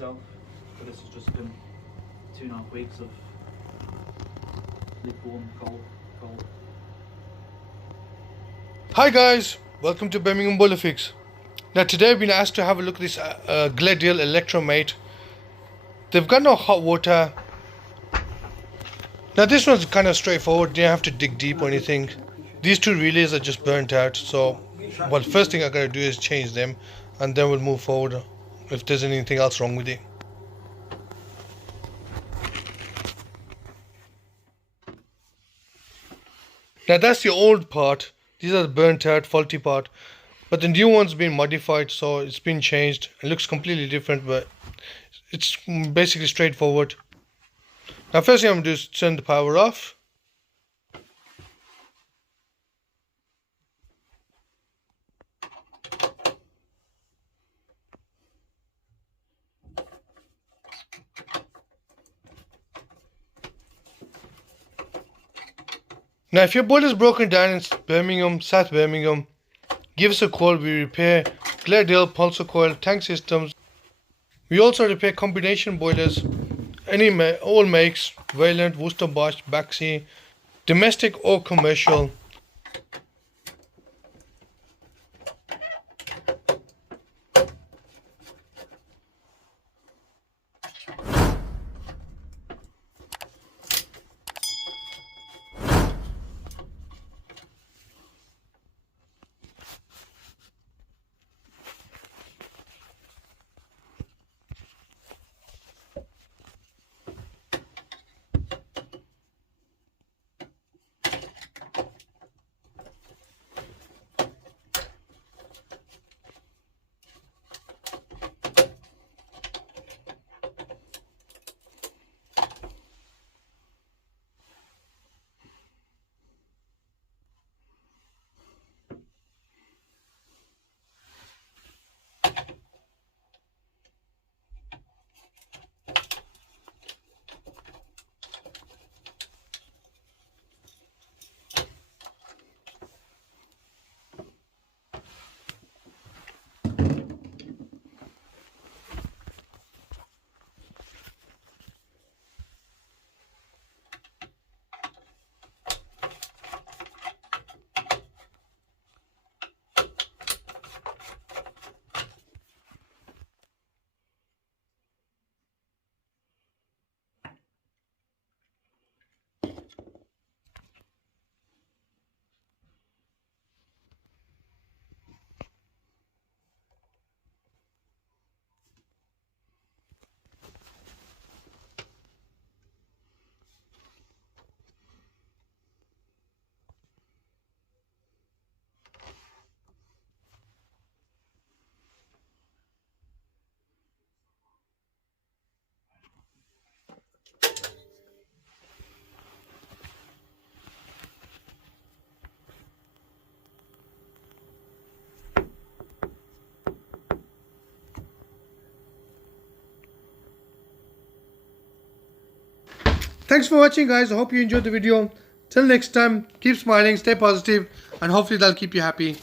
myself, but this has just been 2.5 weeks of lukewarm, cold. Hi guys, welcome to Birmingham Solihull. Now today I've been asked to have a look at this Gledhill Electra mate. They've got no hot water. Now this one's kind of straightforward, you don't have to dig deep or anything. These two relays are just burnt out, so well, first thing I gotta do is change them, and then we'll move forward if there's anything else wrong with it. Now that's the old part. These are the burnt out, faulty part. But the new one's been modified, so it's been changed. It looks completely different, but it's basically straightforward. Now first thing I'm going to do is turn the power off. Now if your boiler is broken down in Birmingham, South Birmingham, give us a call. We repair Gledhill, pulsar coil, tank systems. We also repair combination boilers, all makes, vaillant, wocesterbosch, baxi, domestic or commercial. Thanks for watching guys, I hope you enjoyed the video. Till next time, keep smiling, stay positive, and hopefully that'll keep you happy.